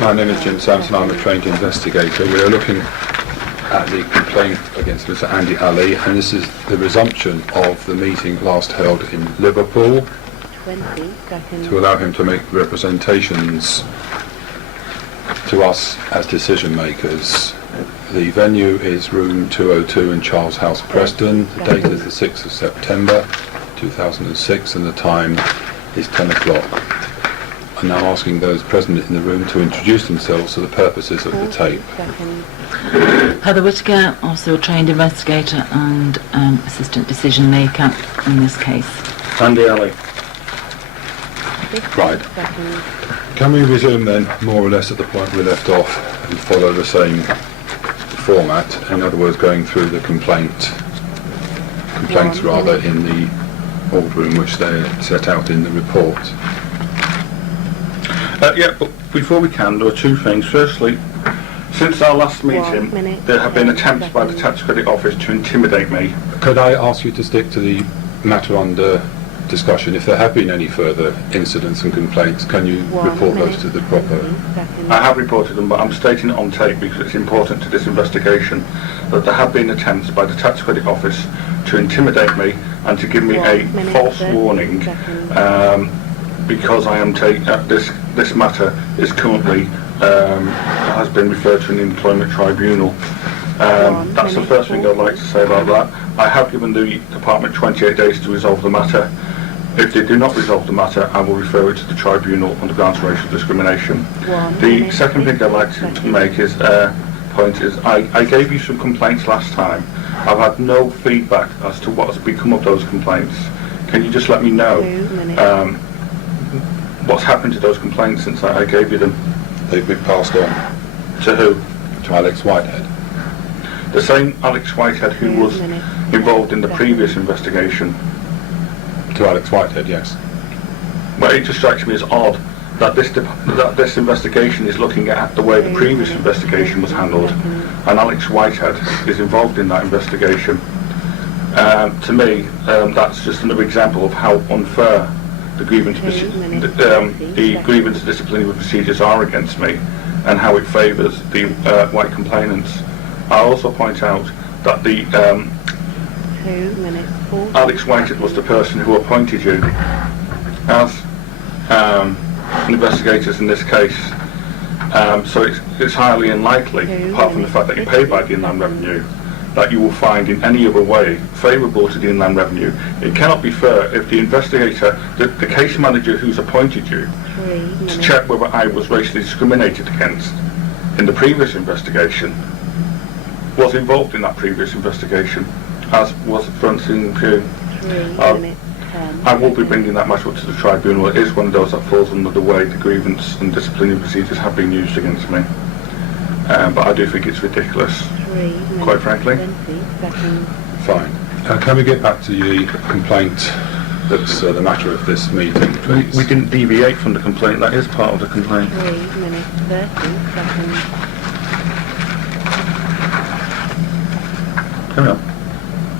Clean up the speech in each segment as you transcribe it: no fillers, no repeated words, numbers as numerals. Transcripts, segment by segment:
My name is Jim Samson. I'm a trained investigator. We are looking at the complaint against Mr. Andy Ali, and this is the resumption of the meeting last held in Liverpool 20 seconds. to allow him to make representations to us as decision makers. The venue is room 202 in Charles House, Preston. The date is the 6th of September 2006 and the time is 10 o'clock. I'm now asking those present in the room to introduce themselves for the purposes of the tape. Heather Whittaker, also a trained investigator and assistant decision maker in this case. Andy Ali. Right. Can we resume then, more or less at the point we left off, and follow the same format? In other words, going through the complaints rather, in the order in which they're set out in the report. Yeah, but before we can, there are two things. Firstly, since our last meeting, there have been attempts by the Tax Credit Office to intimidate me. Could I ask you to stick to the matter under discussion? If there have been any further incidents and complaints, can you report those to the proper... I have reported them, but I'm stating it on tape because it's important to this investigation that there have been attempts by the Tax Credit Office to intimidate me and to give me a false warning because I am this matter is currently has been referred to an employment tribunal. That's the first thing I'd like to say about that. I have given the department 28 days to resolve the matter. If they do not resolve the matter, I will refer it to the tribunal on the grounds of racial discrimination. The second thing I'd like to make is I gave you some complaints last time. I've had no feedback as to what has become of those complaints. Can you just let me know what's happened to those complaints since I gave you them? They've been passed on. To who? To Alex Whitehead. The same Alex Whitehead who was involved in the previous investigation. To Alex Whitehead, yes. Well, it just strikes me as odd that this investigation is looking at the way the previous investigation was handled, and Alex Whitehead is involved in that investigation. To me, that's just another example of how unfair the grievance disciplinary procedures are against me, and how it favours the white complainants. I also point out that the Alex Whitehead was the person who appointed you as investigators in this case, so it's highly unlikely, apart from the fact that you're paid by the Inland Revenue, that you will find in any other way favourable to the Inland Revenue. It cannot be fair if the investigator, the case manager who's appointed you to check whether I was racially discriminated against in the previous investigation, was involved in that previous investigation, as was Francine Pugh. I will be bringing that matter to the tribunal. It is one of those that falls under the way the grievance and disciplinary procedures have been used against me. But I do think it's ridiculous, quite frankly. Fine. Can we get back to the complaint that's the matter of this meeting, please? We didn't deviate from the complaint. That is part of the complaint. 3 minutes, 30 seconds. Come on.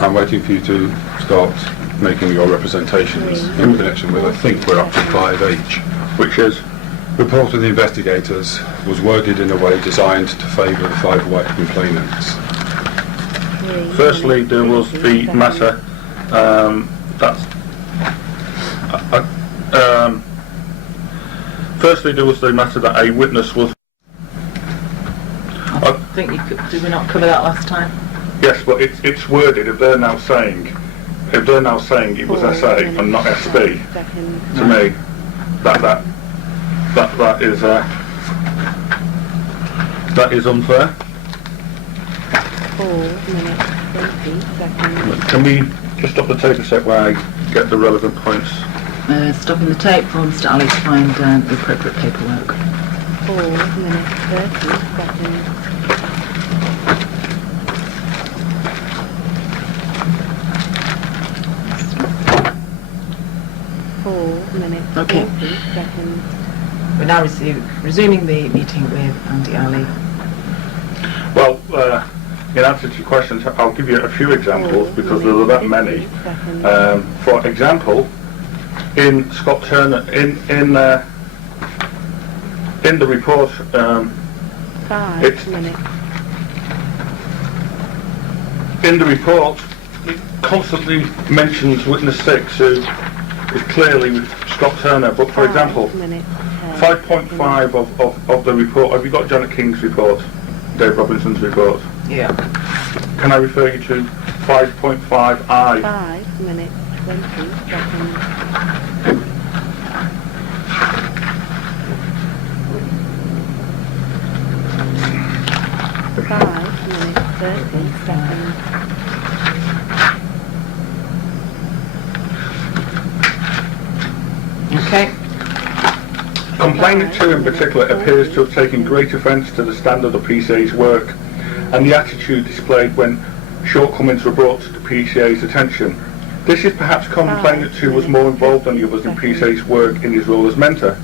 I'm waiting for you to start making your representations in connection with, I think we're up to 5H. Which is? Report of the investigators was worded in a way designed to favour the 5 white complainants. Firstly, there was the matter firstly, there was the matter that a witness was... I think did we not cover that last time? Yes, but it's worded. If they're now saying it was SA and not SB, to me, that is unfair. 4 minutes, 20 seconds. Can we just stop the tape a sec while I get the relevant points? Stopping the tape for Mr. Ali to find the appropriate paperwork. 4 minutes, 30 seconds. 4 minutes, Okay. 40 seconds. We're now resuming the meeting with Andy Ali. Well, in answer to your questions, I'll give you a few examples because there are that many. For example, in Scott Turner, in in the report, 5 It's- minutes. in the report, it constantly mentions witness 6, who is clearly with Scott Turner. But for 5 example, minutes, 5.5 of the report. Have you got Janet King's report? Dave Robinson's report. Yeah. Can I refer you to 5.5I? 5 minutes, 20 seconds. 5 minutes, 30 seconds. Okay. Complainant 2 in particular appears to have taken great offence to the standard of PCA's work and the attitude displayed when shortcomings were brought to the PCA's attention. This is perhaps Complainant 2 was more involved than the others in PCA's work in his role as mentor.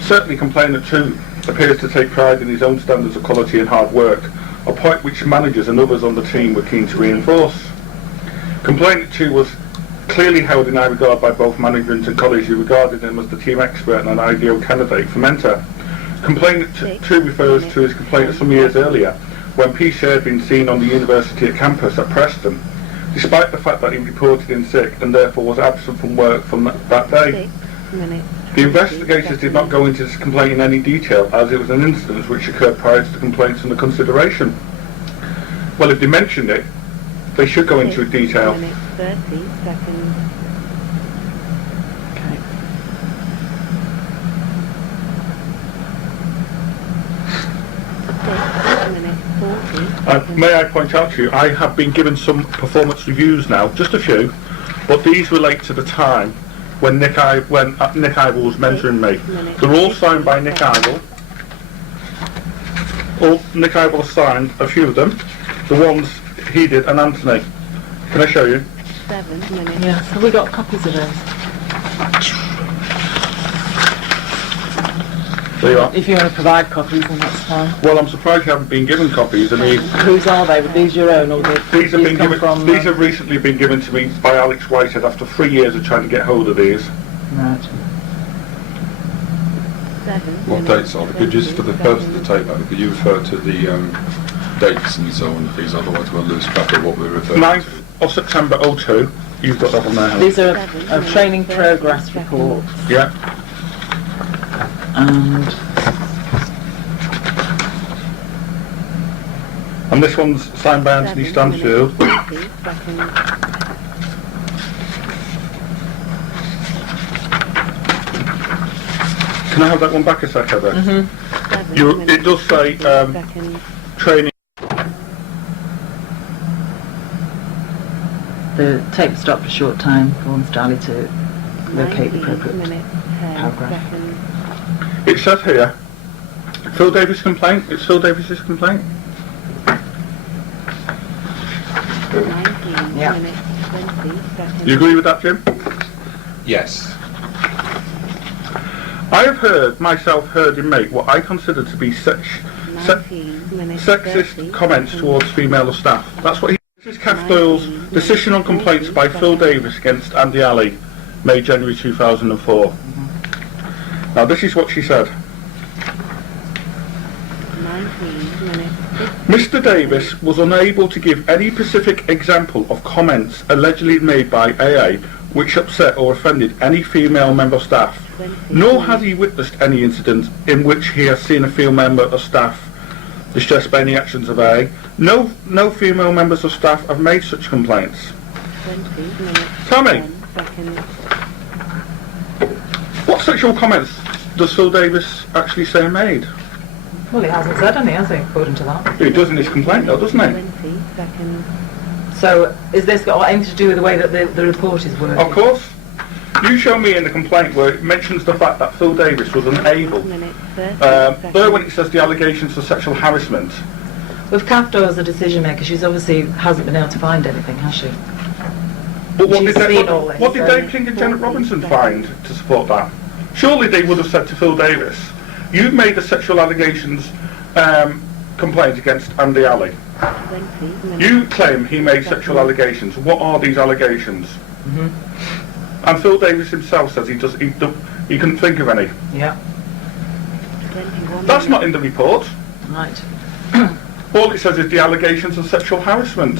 Certainly Complainant 2 appears to take pride in his own standards of quality and hard work, a point which managers and others on the team were keen to reinforce. Complainant 2 was clearly held in high regard by both management and colleagues who regarded him as the team expert and an ideal candidate for mentor. Complainant 2 refers to his complaint some years earlier, when PCA had been seen on the university at campus at Preston, despite the fact that he reported in sick and therefore was absent from work from that day. 6 minutes. The investigators did not go into this complaint in any detail, as it was an incident which occurred prior to the complaints under consideration. Well, if they mentioned it, they should go into 6 detail. minutes, 30 seconds. Okay. 6 minutes, 40 seconds. May I point out to you, I have been given some performance reviews now, just a few, but these relate to the time when Nick Ivel was mentoring me. They're all signed by Nick Ivel. Nick Ivel signed a few of them. The ones he did and Anthony. Can I show you? 7 minutes. Yeah. Have we got copies of those? There you are. If you want to provide copies, then that's fine. Well, I'm surprised you haven't been given copies. I mean, Whose are they? Were these your own, or these have been come given. from? These have recently been given to me by Alex Whittaker after 3 years of trying to get hold of these. Right. 7 What minutes, dates are they? Could you, just for the 20 purpose of the seconds. tape, Andy, could you refer to the dates and so on, please? Otherwise we'll lose track of what we're referring 9th to. of September 02. You've got that on there. These are a training progress report, Yeah. And this one's signed by Anthony 7 Stanfield. minutes, 20 seconds. Can I have that one back a sec, Heather? 7 It minutes, does say 50 seconds. training. the tape stopped a short time for Mr. Ali to locate the 19 appropriate minutes, 10 paragraph. seconds. It says here, Phil Davis complaint. It's Phil Davis's complaint. 19 Yeah. minutes, 20 seconds. You agree with that, Jim? Yes. I have heard him make what I consider to be 19 minutes, sexist 30 comments seconds. towards female staff. That's what he. This is Kath Doyle's decision on complaints by Phil Davis against Andy Ali, May, January 2004. Now this is what she said. 19 minutes, Mr. Davis was unable to give any specific example of comments allegedly made by AA which upset or offended any female member of staff, 20 nor has he witnessed any incident in which he has seen a female member of staff distressed by any actions of AA. No female members of staff have made such complaints. 20 minutes, Tell me. 10 seconds. What sexual comments does Phil Davis actually say are made? Well, he hasn't said any, has he, according to that? He does in his complaint though, doesn't he? 20 seconds. So, is this got anything to do with the way that the report is working? Of course. You show me in the complaint where it mentions the fact that Phil Davis was unable. 12 minutes, 30 There seconds. when it says the allegations of sexual harassment. With Kath Doyle as the decision maker, she's obviously hasn't been able to find anything, has she? But what She's did, seen all this, what did so- Dave King and Janet Robinson find to support that? Surely they would have said to Phil Davis, you've made the sexual allegations complaint against Andy Ali. 20 minutes. You claim he made sexual allegations. What are these allegations? And Phil Davis himself says he couldn't think of any. Yeah. 21 That's not minutes. in the report. Right. All it says is the allegations of sexual harassment.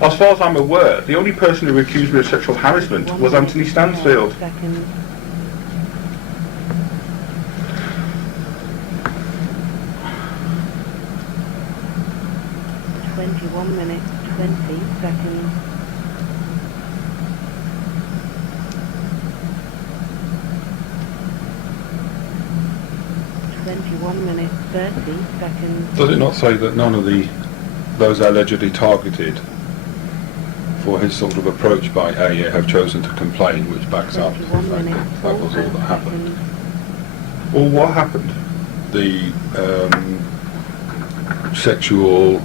As far as I'm aware, the only person who accused me of sexual harassment 1 was minute, Anthony Stansfield. 10 seconds. Twenty-one minutes, 20 seconds. Twenty-one minutes, 30 seconds. Does it not say that none of those allegedly targeted for his sort of approach by AA have chosen to complain, which backs up the 21 fact minutes, that that was all that 40 happened? seconds. Well, what happened? The sexual,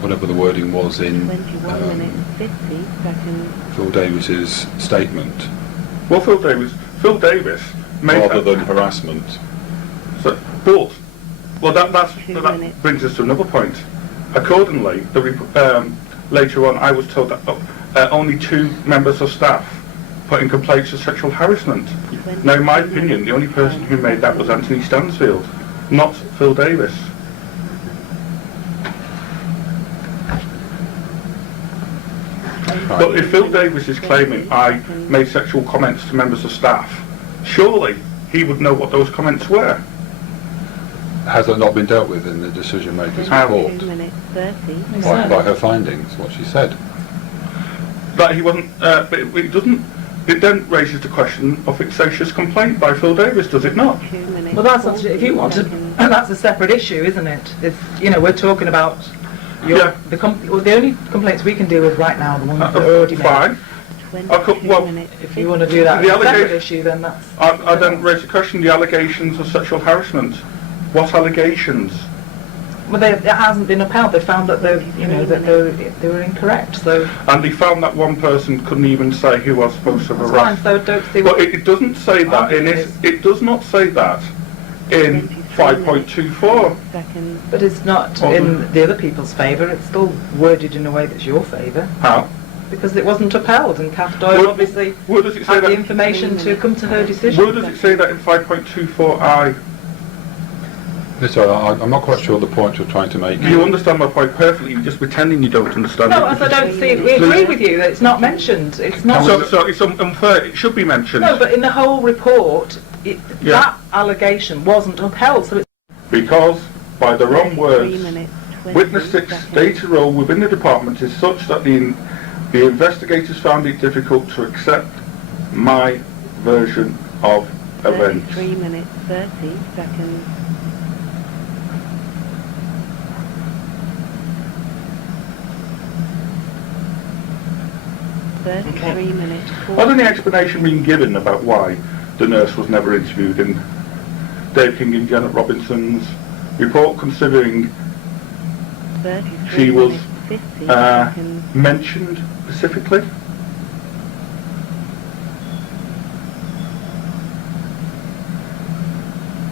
whatever the wording was in 21 minutes, 50 seconds. Phil Davis's statement, Well, Phil Davis made rather that. than harassment. So, but, well, that minutes. brings us to another point. Accordingly, later on, I was told that only 2 members of staff put in complaints of sexual harassment. Now, in my opinion, the only person who made that was Anthony Stansfield, not Phil Davis. But if Phil Davis is claiming I made sexual comments to members of staff, surely he would know what those comments were. Has that not been dealt with in the decision maker's How? report 2 minutes, 30 by her findings, what she said? That he wasn't, but it doesn't. It then raises the question of vexatious complaint by Phil Davis, does it not? 2 minutes. Well, that's actually, if you want to, 40 seconds. that's a separate issue, isn't it? It's, you know, we're talking about Yeah. the only complaints we can deal with right now are the ones that are already made. Fine. 22 well, minutes, If you want to do that The as a separate allegation- issue, then that's... I then raise the question: the allegations of sexual harassment. What allegations? Well, it hasn't been upheld. They found that they were incorrect. So And they found that one person couldn't even say who was supposed to have that's fine. harassed. So don't see But what. it doesn't say that in it. It does not say that in 5.24. seconds. But it's not in the other people's favour. It's still worded in a way that's your favour How? because it wasn't upheld, and Kath Doyle obviously Where does it say had the that? information to come to her decision. Where does it say that in 5.24i? Listen, I'm not quite sure the point you're trying to make. You understand my point perfectly. You're just pretending you don't understand No, it. as I don't see it, we agree with you that it's not mentioned. It's not. So it's unfair. It should be mentioned. No, but in the whole report, Yeah. that allegation wasn't upheld. So it's Because, by the wrong 3 words, minutes, 20 witness 6 seconds. data role within the department is such that the investigators found it difficult to accept my version of events. 33 minutes, 30 seconds. Okay. 33 minutes, Has 40 any explanation been given about why the nurse was never interviewed in Dave King and Janet Robinson's report, considering 33 she was minutes, 50 seconds. mentioned specifically?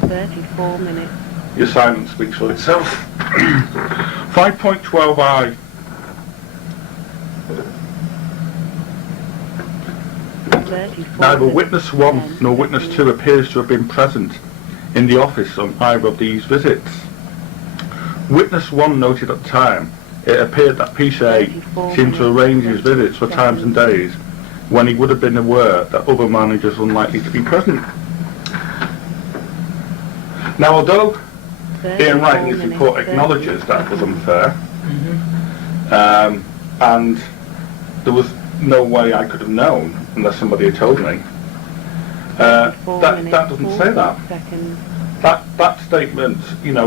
Thirty-four minutes, Your silence speaks for itself. 5.12i. Neither witness 1 nor witness 2 appears to have been present in the office on either of these visits. Witness 1 noted at the time it appeared that PCA seemed to arrange his visits for times and days when he would have been aware that other managers were unlikely to be present. Now, although Ian Wright in his report acknowledges that was unfair, and there was no way I could have known unless somebody had told me, that doesn't say that. That statement,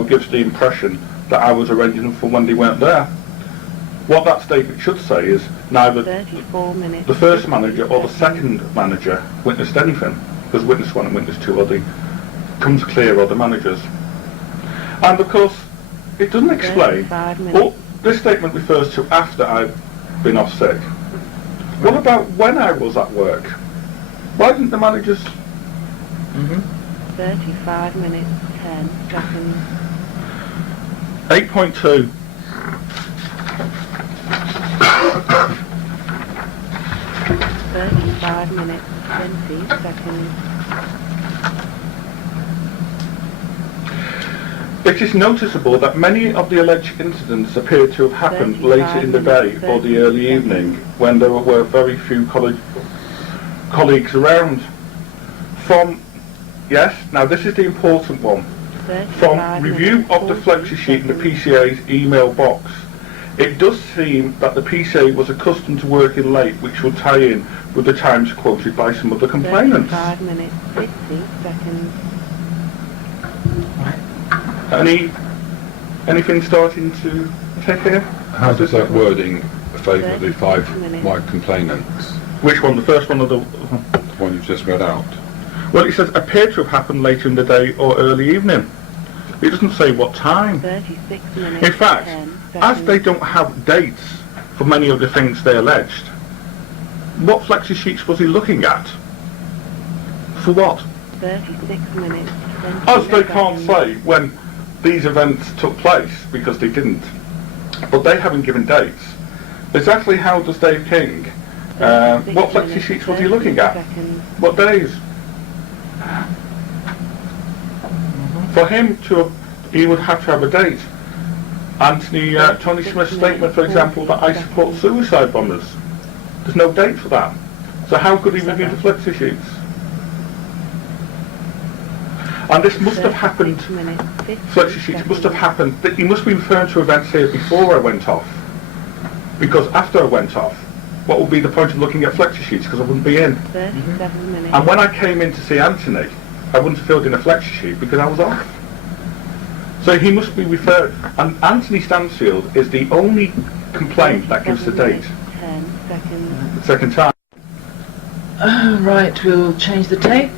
gives the impression that I was arranging them for when they weren't there. What that statement should say is neither 34 minutes, the first manager or the second manager witnessed anything, because witness 1 and witness 2 are the comes clear are the managers. And of course, it doesn't explain. 35 minutes. Well, this statement refers to after I've been off sick. What about when I was at work? Why didn't the managers? 35 minutes, 10 seconds. 8.2. 35 minutes, 20 seconds. It is noticeable that many of the alleged incidents appear to have happened later in the day or the early evening, when there were very few colleagues around. Now this is the important one. From review of the flexi sheet in the PCA's email box, it does seem that the PCA was accustomed to working late, which would tie in with the times quoted by some other complainants. 35 minutes, 60 seconds. Anything starting to take here? How does that wording favour the 5 white complainants? Which one? The first one or the One you've just read out. Well, it says appear to have happened later in the day or early evening. It doesn't say what time. 36 minutes. In fact, 10 as they seconds. don't have dates for many of the things they alleged, what flexi sheets was he looking at? For what? 36 minutes. 20 As they can't seconds. say when these events took place, because they didn't. But they haven't given dates. Exactly how does Dave King, 36 what flexi minutes, sheets was he 30 looking at? seconds. What days? For him to, he would have to have a date. Anthony, Tony Smith's statement, for example, that I support suicide bombers. There's no date for that. So how could he review the flexi sheets? And this must have happened, 36 minutes, 50 flexi sheets must have happened, he must be referring to events here before I went off. Because after I went off, what would be the point of looking at flexi sheets, because I wouldn't be in. 37 minutes. And when I came in to see Anthony, I wouldn't have filled in a flexi sheet because I was off. So he must be referred, and Anthony Stansfield is the only complaint that gives the 37 date. minutes, 10 seconds. The second time. Right, we'll change the tape.